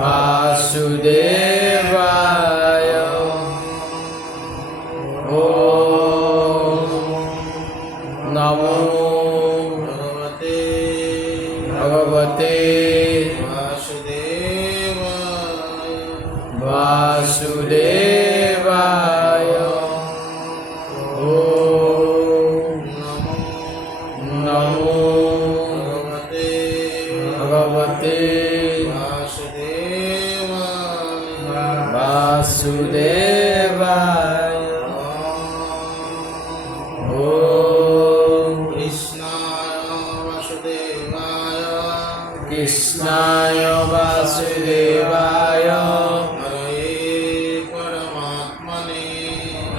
वासुदेवाय नमो भगवते वासुदेवाय नमो भगवते वासुदेवाय कृष्णाय वासुदेवाय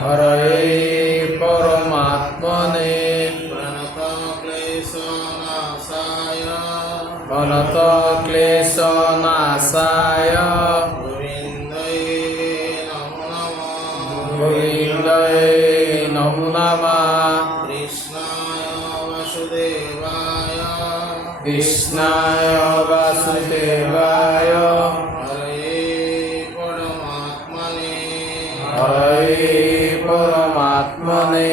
हरये परमात्मने प्रणतक्लेशनाशाय गोविन्दाय नमो नमः कृष्णाय वासुदेवाय हरये परमात्मने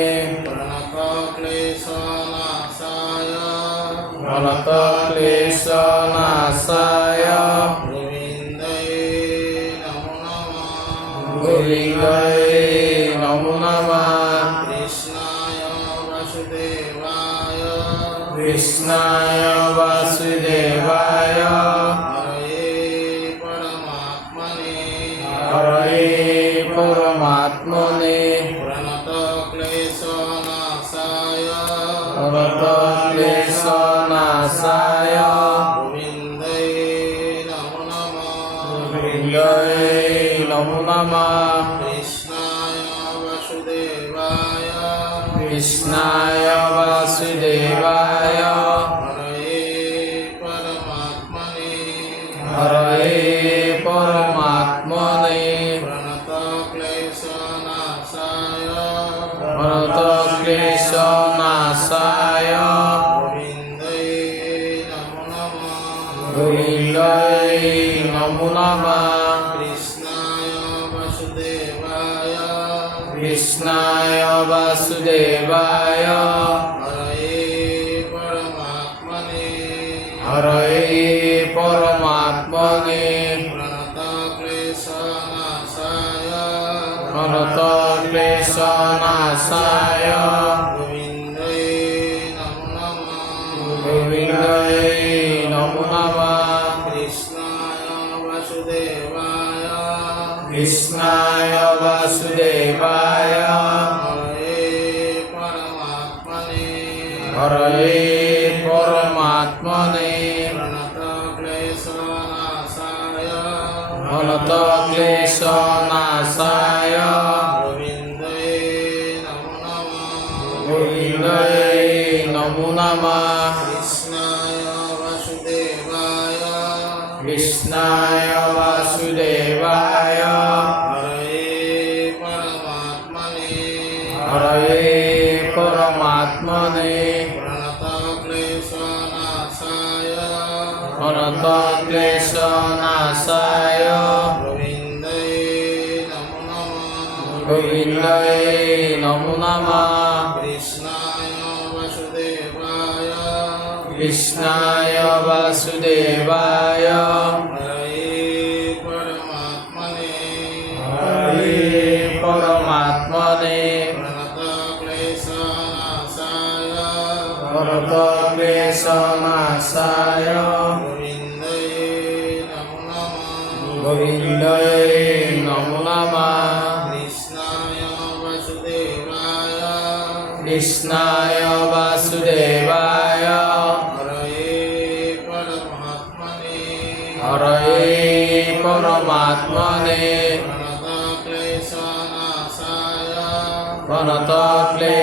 प्रणतक्लेशनाशाय गोविन्दाय नमो नमः कृष्णाय वासुदेवाय हरये परमात्मने प्रणतक्लेशनाशाय गोविन्दाय नमो नमः कृष्णाय वासुदेवाय हरये परमात्मने प्रणतक्लेशनाशाय गोविन्दाय नमो नमः कृष्णाय वासुदेवाय हरये परमात्मने प्रणतक्लेशनाशाय गोविन्दाय नमो नमः कृष्णाय वासुदेवाय हरये परमात्मने प्रणतक्लेशनाशाय गोविन्दाय नमो नमः कृष्णाय वासुदेवाय हरये परमात्मने प्रणतक्लेशनाशाय गोविन्दाय नमो नमः कृष्णाय वासुदेवाय हरये परमात्मने प्रणतक्लेशनाशाय गोविन्दाय नमो नमः कृष्णाय वासुदेवाय हरये परमात्मने प्रणतक्लेशनाशाय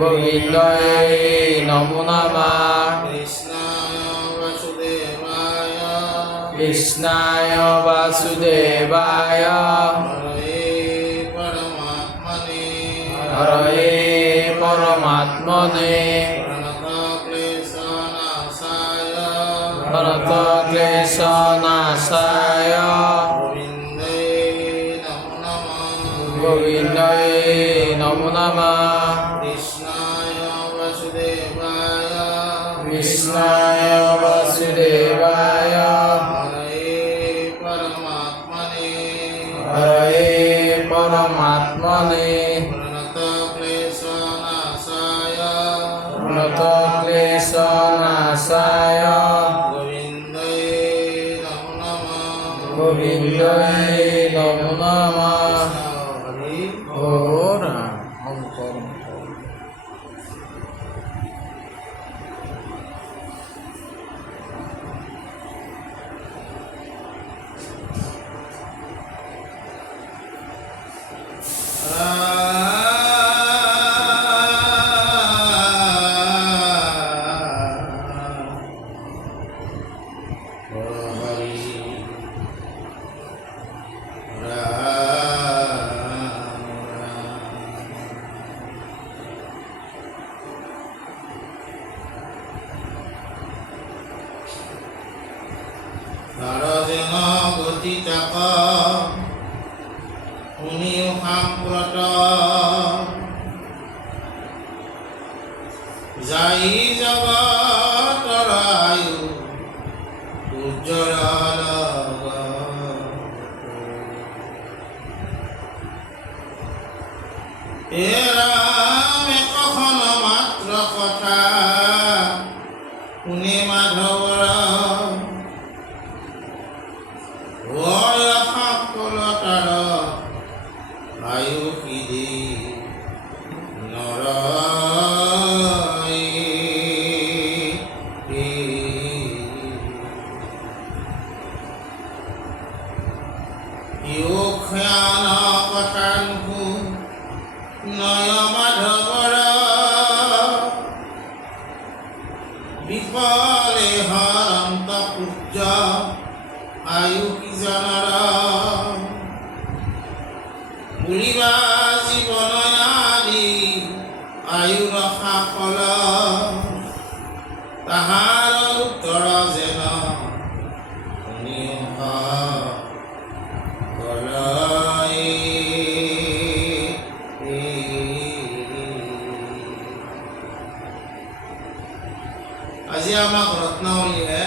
गोविन्दाय नमो नमः कृष्णाय वासुदेवाय हरये परमात्मने অনন্তক্লেশনাশায় গোবিন্দায় নমো নমঃ কৃষ্ণায় বাসুদেবায় কৃষ্ণায় বাসুদেবায় হরে পরমাত্মনে প্রণতক্লেশনাশায় প্রণতক্লেশনাশায় গোবিন্দায় নমো নমঃ হরি ওরা নারদেন গতি চাক শুনি সাম্প্রত যাই জগতৰ আয়ু উজ্জ্বল এৰাম একখন মাত্ৰ কথা শুনি মাধৱৰ সকলতাৰ আয়ু কিদি নৰ খ্যান কথানকু নয় মাধৱৰ বিফলে হৰন্ত পূজ্য আয়ু কি জনৰ বুলিবা জীৱন আদি আয়ুৰ সাফল তাহাৰ উত্তৰ যেন শুনিও আজি আমাক ৰত্নাৱলীয়ে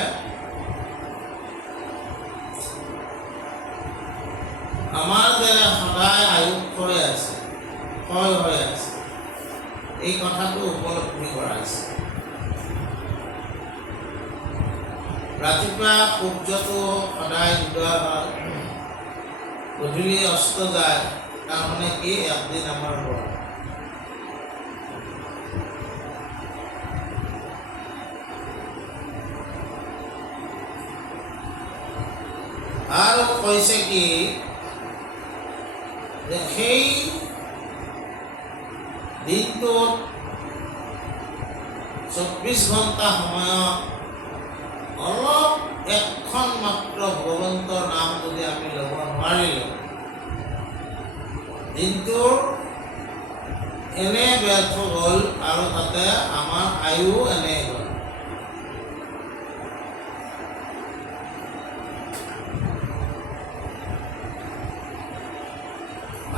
আমাৰ দ্বাৰা সদায় আয়ুস হৈ আছে এই কথাটো উপলব্ধি কৰাইছে। ৰাতিপুৱা সূৰ্যটো সদায় উদয় হয়, গধূলি অস্ত যায়, তাৰমানে কি একদিন আমাৰ হ'ল। আৰু কৈছে কি যে সেই দিনটোত 24 ঘণ্টা সময়ত অলপ এখন মাত্ৰ ভগৱন্তৰ নাম যদি আমি ল'ব নোৱাৰিলোঁ, দিনটোৰ এনে ব্যৰ্থ হ'ল আৰু তাতে আমাৰ আয়ু এনে হ'ল।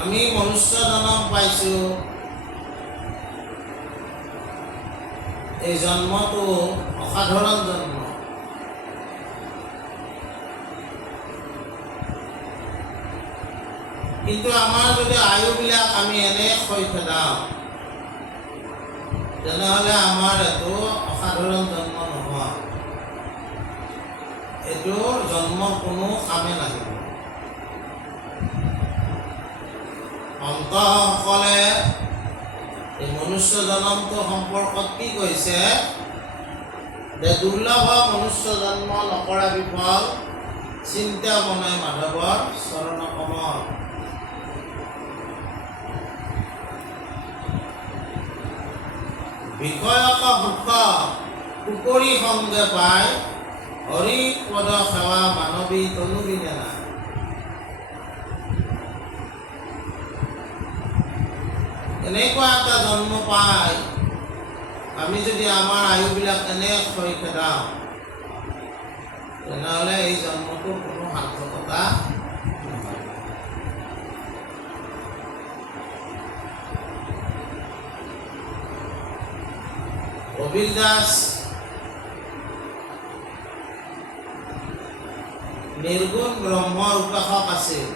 আমি মনুষ্য জন্ম পাইছোঁ, এই জন্মটো অসাধাৰণ জন্ম। কিন্তু আমাৰ যদি আয়ুবিলাক আমি এনে হৈ খেদাওঁ, তেনেহ'লে আমাৰ এইটো অসাধাৰণ জন্ম নহয়, এইটো জন্মৰ কোনো কামে নাহিব। সন্তসকলে এই মনুষ্য জন্মটো সম্পৰ্কত কি কৈছে যে দুৰ্লভ মনুষ্য জন্ম নকৰা বিফল চিন্তা মনে মাধৱৰ চৰণ কমল। বিষয়ক সুখ কুকৰি সংগে পায়, হৰি পদ সেৱা মানৱী তনু বিনে নাই। এনেকুৱা এটা জন্ম পাই আমি যদি আমাৰ আয়ুবিলাক এনে হৈ খেদাওঁ, তেনেহ'লে এই জন্মটোৰ কোনো সাৰ্থকতা নহয়। কবিৰ দাস নিৰ্গুণ ব্ৰহ্মৰ উপাসক আছিল।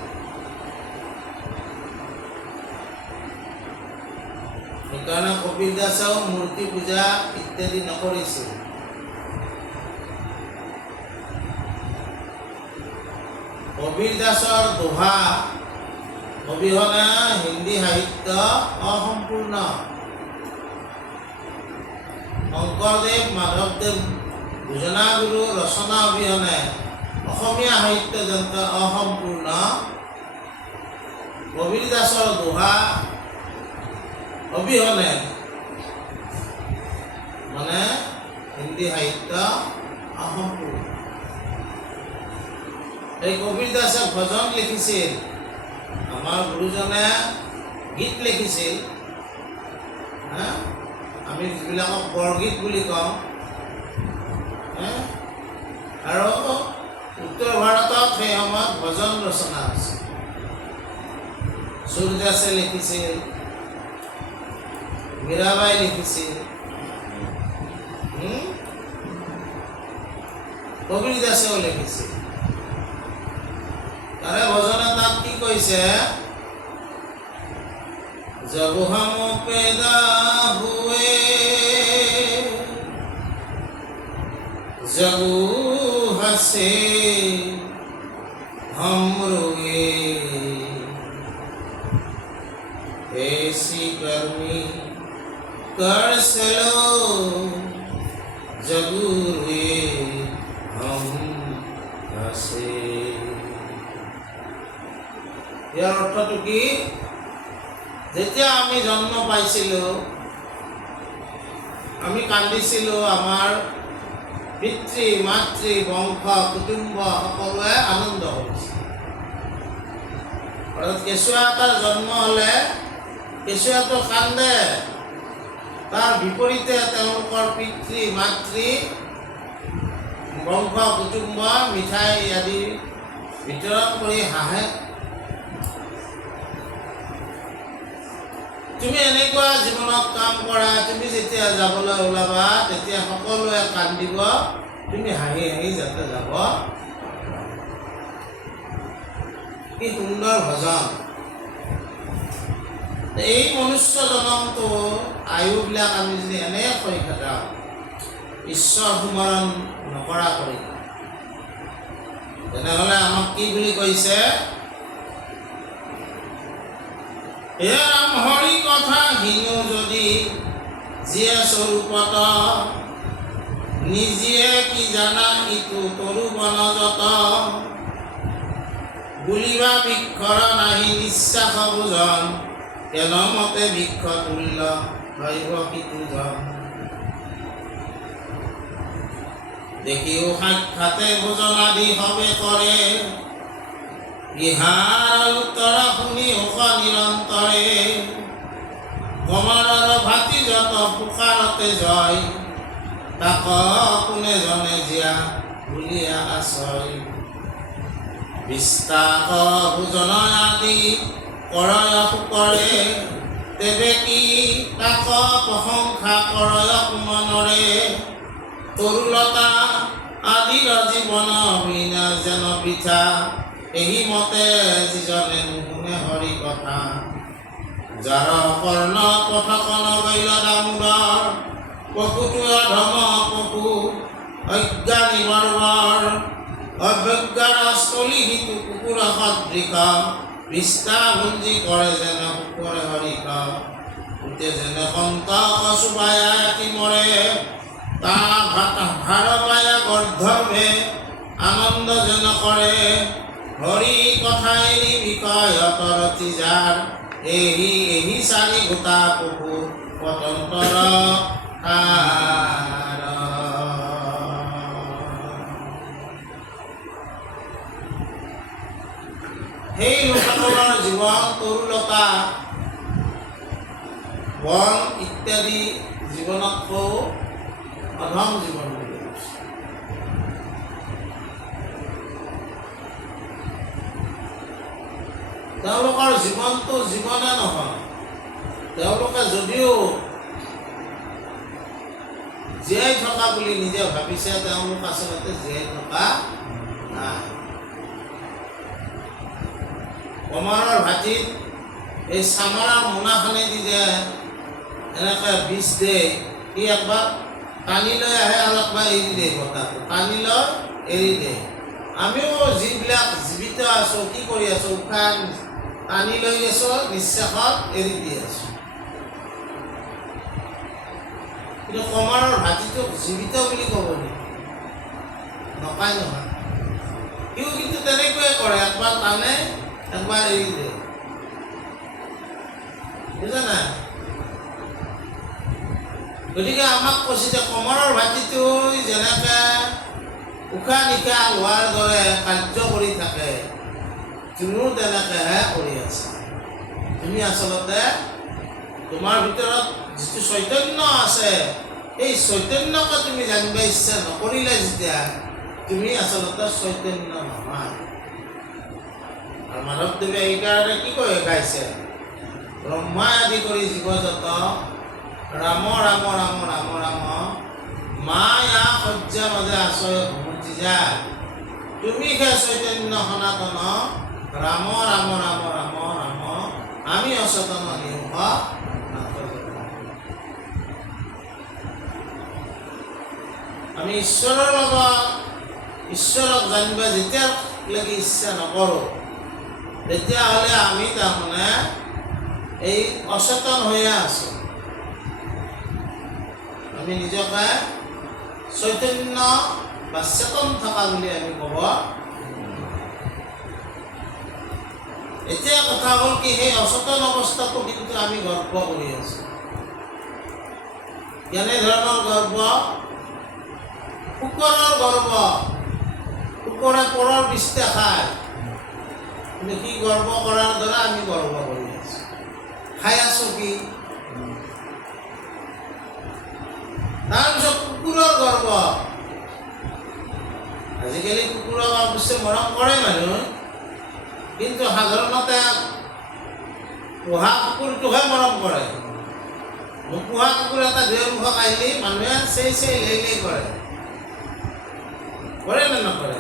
সেইকাৰণে কবিৰ দাসেও মূৰ্তি পূজা ইত্যাদি নকৰিছিল। কবিৰ দাসৰ দোহা অবিহনে হিন্দী সাহিত্য অসম্পূৰ্ণ। শংকৰদেৱ মাধৱদেৱ ভোজনাগুৰু ৰচনা অবিহনে অসমীয়া সাহিত্য যন্ত্ৰ অসম্পূৰ্ণ। কবিৰ দাসৰ দোহা অবিহনে মানে হিন্দী সাহিত্য অসম্পূৰ্ণ। এই কবিৰ দাসে ভজন লিখিছিল, আমাৰ গুৰুজনে গীত লিখিছিল। আমি যিবিলাকক বৰগীত বুলি কওঁ। আৰু উত্তৰ ভাৰতত সেই সময়ত ভজন ৰচনা হৈছিল। সূৰদাসে লিখিছিল, মীৰাবাই লিখিছিল, কবিৰ দাসেও লিখিছিল। তাৰে ভজন এটাত কি কৈছে? जब हम पैदा हुए जब हंसे हम रोए ऐसी गर्मी कर से लो जब रोए हम हंसे। ইয়াৰ অৰ্থটো কি? যেতিয়া আমি জন্ম পাইছিলোঁ আমি কান্দিছিলোঁ, আমাৰ পিতৃ মাতৃ বংশ কুটুম্ব সকলোৱে আনন্দ কৰিছিল। অৰ্থাৎ কেঁচুৱা এটাৰ জন্ম হ'লে কেঁচুৱাটো কান্দে, তাৰ বিপৰীতে তেওঁলোকৰ পিতৃ মাতৃ বংশ কুটুম্ব মিঠাই আদি বিতৰণ কৰি হাঁহে। তুমি এনেকুৱা জীৱনত কাম কৰা, তুমি যেতিয়া যাবলৈ ওলাবা তেতিয়া সকলোৱে কান্দিব, তুমি হাঁহি হাঁহি যাতে যাব। কি সুন্দৰ ভজন! এই মনুষ্য জনমটো আয়ুবিলাক আমি যদি এনে কৰি থাকা, ঈশ্বৰ সুমৰণ নকৰা কৰি, তেনেহ'লে আমাক কি বুলি কৈছে? হে ৰাম হৰি কথা হিনো যদি যিয়ে স্বৰূপত, নিজে কি জানা ইটো তৰু বনজত, বুলিবা বৃক্ষৰ নাহি নিশ্বাস ভোজন, কেন মতে বৃক্ষ তুল্য হৈব কিতুজন। দেখিও সাক্ষাতে ভোজন আদি হবে কৰে, বিহাৰ উত্তৰ শুনি উষ নিৰন্তৰে, কমাৰৰ ভাতি যত পুকাৰতে জয়, তাক কোনে জনে জীয়া বুলিয়া আশ্ৰয়। বিস্তাক ভোজন আদি কৰয় শুকৰে, তেবে কি তাক প্ৰশংসা কৰয় মনৰে, তৰুলতা আদিৰ জীৱন বিনা যেন বৃথা, এই মতে যিজনে নুশুনে হৰি কথা। যাৰ কৰ্ণ পথকন গৈল দামোদৰ, পশুটো অধম পশু অজ্ঞানী বৰ্বৰ, অৱজ্ঞাৰ স্থলী সিটো কুকুৰ সদৃশ, বিষ্ঠা ভুঞ্জি কৰে যেনে শুকৰে হৰিক। উঠে যেনে সন্ত চুবাই এটি মৰে, তা ভাৰ পায় গৰ্ধৰ্ভে আনন্দ যেন কৰে, হৰি কথা এৰি বিষয়তৰ তিজাৰ, এহি চাৰি গোটা পশু পতন্তৰ কাৰ। সেই লোকসকলৰ জীৱন তৰুলতা বন ইত্যাদি জীৱনতকৈ অধম জীৱন বুলি কৈছে। তেওঁলোকৰ জীৱনটো জীৱনে নহয়। তেওঁলোকে যদিও জীয়াই থকা বুলি নিজে ভাবিছে, তেওঁলোক আচলতে জীয়াই থকা নাই। কমাৰৰ ভাটিত এই চামৰাৰ মোনাখনেদি যে এনেকৈ বিষ দিয়ে, সি একবাৰ টানি লৈ আহে আৰু একবাৰ এৰি দিয়ে বতাহটো, টানি লৈ এৰি দিয়ে। আমিও যিবিলাক জীৱিত আছোঁ, কি কৰি আছোঁ? উশাহ টানি লৈ আছোঁ, নিশ্বাসত এৰি দি আছোঁ। কিন্তু কমাৰৰ ভাটিটোক জীৱিত বুলি ক'ব নেকি? নকয় নহয়। সিও কিন্তু তেনেকৈয়ে কৰে, একবাৰ টানে একবাৰ এৰি দিয়ে, বুজা নাই? গতিকে আমাক কৈছে যে কমৰৰ ভাটিটো যেনেকৈ উশাহ নিশাহ লোৱাৰ দৰে কাৰ্য কৰি থাকে, তুমিও তেনেকৈহে কৰি আছা। তুমি আচলতে তোমাৰ ভিতৰত যিটো চৈতন্য আছে, এই চৈতন্যকে তুমি জানিব ইচ্ছা নকৰিলে যেতিয়া, তুমি আচলতে চৈতন্য নহয়। আৰু মাধৱদেৱে এইকাৰণে কি কৈ গাইছে? ব্ৰহ্মা আদি কৰি জীৱ-জগত ৰাম ৰাম ৰাম ৰাম ৰাম মায়া সজ্জা মাজে আশ্ৰয় ভ্ৰমতি যায়। তুমি হে চৈতন্য সনাতন ৰাম ৰাম ৰাম ৰাম ৰাম আমি অচেতন নিয়ম। আমি ঈশ্বৰৰ লগত ঈশ্বৰক জানিব যেতিয়ালৈকে ইচ্ছা নকৰোঁ, তেতিয়াহ'লে আমি তাৰমানে এই অচেতন হৈয়ে আছোঁ। আমি নিজকে চৈতন্য বা চেতন থকা বুলি আমি ক'ব। এতিয়া কথা হ'ল কি, সেই অচেতন অৱস্থাটো কিন্তু আমি গৰ্ব কৰি আছোঁ। কেনেধৰণৰ গৰ্ব? কুকুৰৰ গৰ্ব। কুকুৰে পৰৰ বিষ্টা খায়, কিন্তু সি গৰ্ব কৰাৰ দ্বাৰা আমি গৰ্ব কৰি আছোঁ। খাই আছোঁ কি? তাৰপিছত কুকুৰৰ গৰ্ব। আজিকালি কুকুৰক অৱশ্যে মৰম কৰে মানুহে, কিন্তু সাধাৰণতে পোহা কুকুৰটোহে মৰম কৰে। নোপোহা কুকুৰ এটা দুৱাৰ মুখত আহিলে মানুহে চেই চেই লেই লেই কৰে, কৰে নে নকৰে?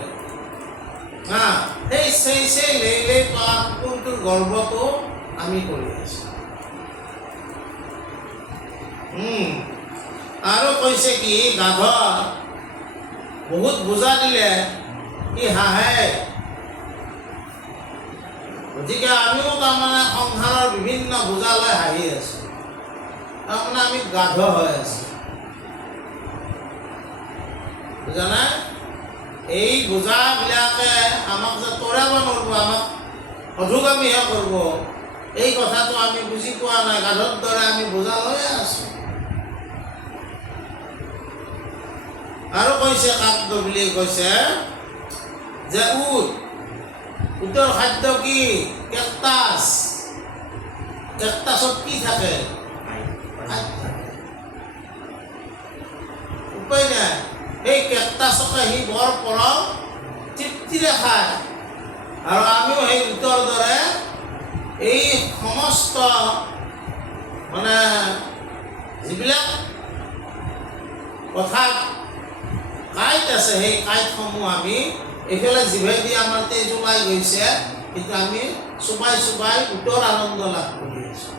সেই চেই চেই লেই লেই পোৱা কুকুৰটোৰ গৰ্বটো আমি কৰি আছোঁ। আৰু কৈছে কি, গাধৰ বহুত বোজা দিলে সি হাঁহে। গতিকে আমিও তাৰমানে সংসাৰৰ বিভিন্ন বোজা লৈ হাঁহি আছোঁ, তাৰমানে আমি গাধ হৈ আছোঁ, বুজা নাই? এই বোজাবিলাকে আমাক যে তৰাব নোৱাৰিব, আমাক অধোগামীহে কৰিব, এই কথাটো আমি বুজি পোৱা নাই। গাধৰ দৰে আমি বোজা লৈয়ে আছোঁ। আৰু কৈছে খাদ্য বুলি কৈছে যে উটৰ খাদ্য কি? কেকটাছ। কেকটাছত কি থাকে? উপায় নাই, সেই কেকটাছকে সি বৰ পৰম তৃপ্তিৰে খায়। আৰু আমিও সেই উটৰ দৰে এই সমস্ত মানে যিবিলাক কথা কাঁইট আছে, সেই কাঁইটসমূহ আমি এইফালে জিভেদি আমাৰ তেজ ওলাই গৈছে, কিন্তু আমি চোবাই চোবাই উটৰ আনন্দ লাভ কৰি আছোঁ।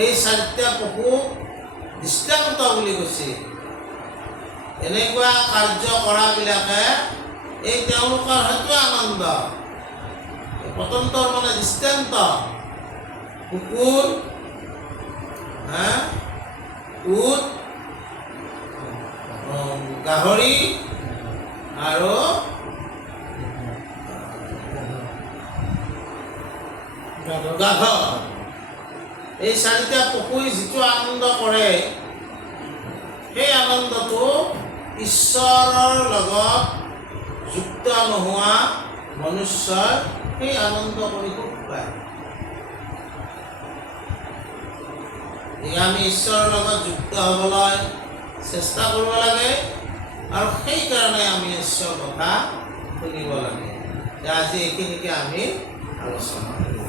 এই চাৰিটা পশু দৃষ্টান্ত বুলি কৈছে। এনেকুৱা কাৰ্য কৰাবিলাকে এই তেওঁলোকৰ হয়তো আনন্দ। পতন্তৰ মানে দৃষ্টান্ত। কুকুৰ, উট, গাহৰি আৰু গাধ, এই চাৰিটা পশুই যিটো আনন্দ কৰে, সেই আনন্দটো ঈশ্বৰৰ লগত যুক্ত নোহোৱা মনুষ্যই সেই আনন্দ কৰি সুখ পায়। আমি ঈশ্বৰৰ লগত যুক্ত হ'বলৈ চেষ্টা কৰিব লাগে, আৰু সেইকাৰণে আমি ঈশ্বৰৰ কথা শুনিব লাগে। আজি এইখিনিকে আমি আলোচনা কৰিম।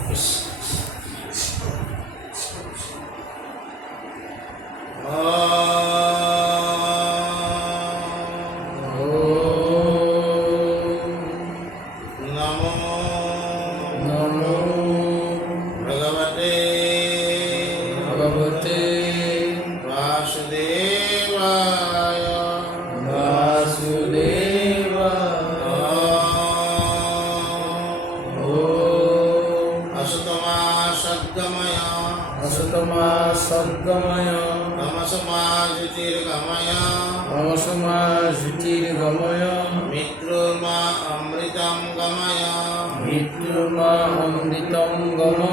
নমো নমো ভগবতে ভগবতে বাসুদেবায় বাসুদেবায়। ওম অসুতমা সদ্গময় অসতমা সদ্গময় তমসমা জ্যোতির্গময় তমসমা জ্যোতির্গময় মৃত্যুর্মা অমৃতম গময় মৃত্যুর্মা অমৃতং গময়